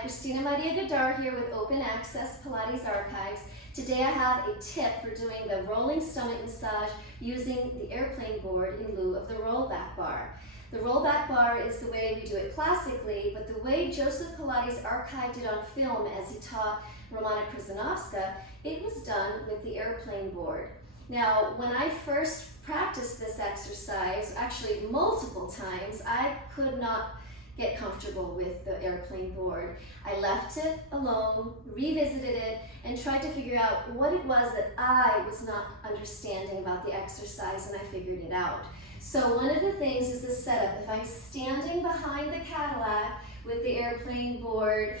Christina Maria Godard here with Open Access Pilates Archives. Today I have a tip for doing the rolling stomach massage using the airplane board in lieu of the rollback bar. The rollback bar is the way we do it classically, but the way Joseph Pilates archived it on film as he taught Romana Krzyzanowska, it was done with the airplane board. Now, when I first practiced this exercise, actually multiple times, I could not get comfortable with the airplane board. I left it alone, revisited it, and tried to figure out what it was that I was not understanding about the exercise, and I figured it out. So one of the things is the setup. If I'm standing behind the Cadillac with the airplane board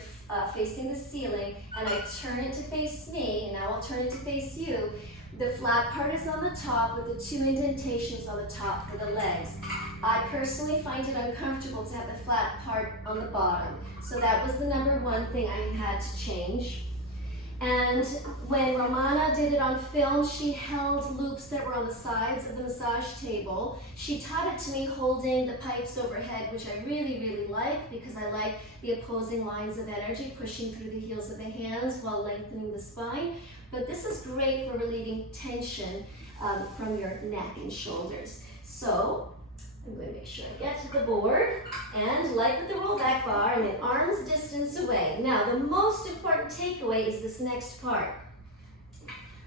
facing the ceiling, and I turn it to face me, and now I'll turn it to face you, the flat part is on the top with the two indentations on the top for the legs. I personally find it uncomfortable to have the flat part on the bottom. So that was the number one thing I had to change. And when Romana did it on film, she held loops that were on the sides of the massage table. She taught it to me holding the pipes overhead, which I really, really like because I like the opposing lines of energy pushing through the heels of the hands while lengthening the spine. But this is great for relieving tension from your neck and shoulders. So I'm going to make sure I get to the board, and like with the rollback bar, I'm an arm's distance away. Now, the most important takeaway is this next part.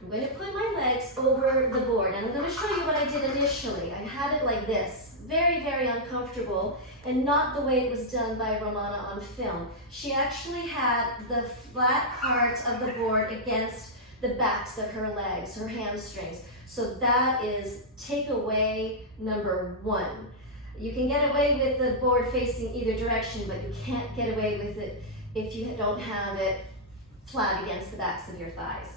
I'm going to put my legs over the board, and I'm going to show you what I did initially. I had it like this, very, very uncomfortable, and not the way it was done by Romana on film. She actually had the flat part of the board against the backs of her legs, her hamstrings. So that is takeaway number one. You can get away with the board facing either direction, but you can't get away with it if you don't have it flat against the backs of your thighs.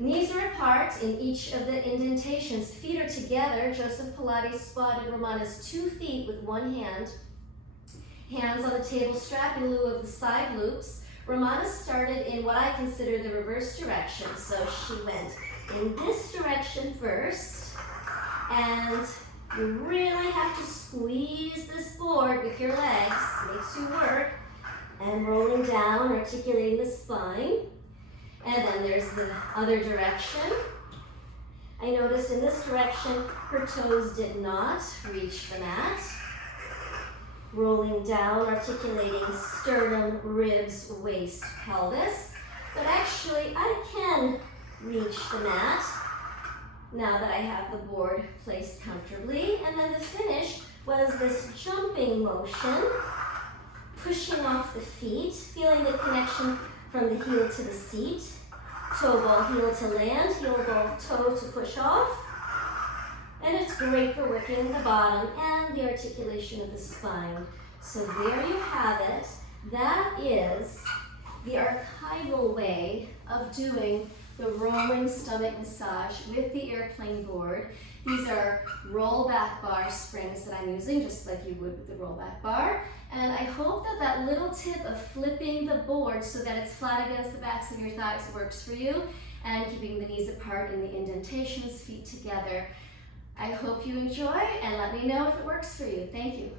Knees are apart in each of the indentations. Feet are together. Joseph Pilates spotted Romana's 2 feet with one hand. Hands on the table strap in lieu of the side loops. Romana started in what I consider the reverse direction. So she went in this direction first, and you really have to squeeze this board with your legs, makes you work, and rolling down, articulating the spine. And then there's the other direction. I noticed in this direction, her toes did not reach the mat. Rolling down, articulating sternum, ribs, waist, pelvis. But actually, I can reach the mat now that I have the board placed comfortably. And then the finish was this jumping motion, pushing off the feet, feeling the connection from the heel to the seat, toe ball heel to land, heel ball toe to push off. And it's great for working the bottom and the articulation of the spine. So there you have it. That is the archival way of doing the rolling stomach massage with the airplane board. These are rollback bar springs that I'm using, just like you would with the rollback bar. And I hope that that little tip of flipping the board so that it's flat against the backs of your thighs works for you, and keeping the knees apart in the indentations, feet together. I hope you enjoy, and let me know if it works for you. Thank you.